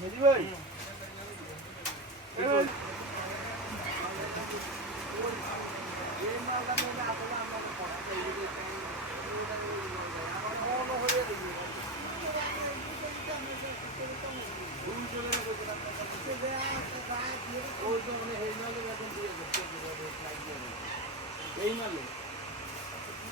মেজি ভাই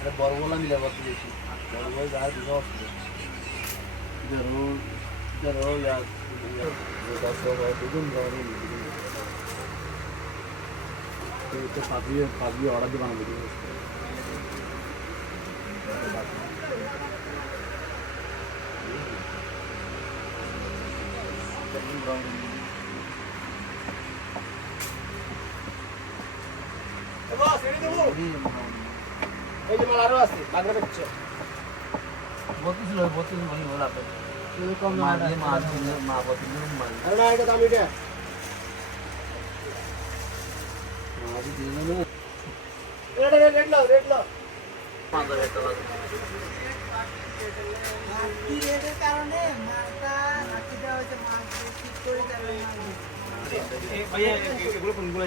এটা বড় বলা মিলে কত বেশি বড় বলে যার দুজন অসুবিধা ধরো ধরো দুজন পাবি পাবি অর্ডার দেবানো বেরিয়ে Come on, get in the! এই মাল আরও আছে বাগড়া বেচছো বত্রিশ লয় বত্রিশ মনি হল কম মা মা এটা দাম এটা। রেড লাও রেড লাও পাঁচশো রেড কারণে মালটা নাকি দেওয়া হয়েছে মাল করে দেওয়া এগুলো কোনগুলো?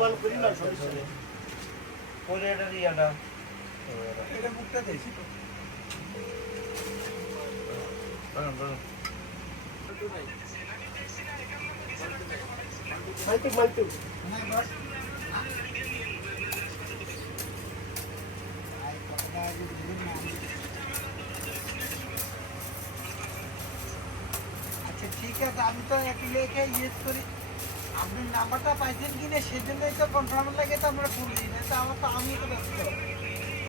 মান করি না সমস্যা নেই পরে এটা ইয়াটা এটা বুকটা দিয়েছি মাল্টি মাল্টি আচ্ছা ঠিক আছে আমি তো এক লেখে ইয়েস করি আপনি নাম্বারটা পাইছেন কিনা সেজন্যই তো কনফার্ম লাগে তো আমরা দিই না তো আমার তো আমি তো ব্যস্ত।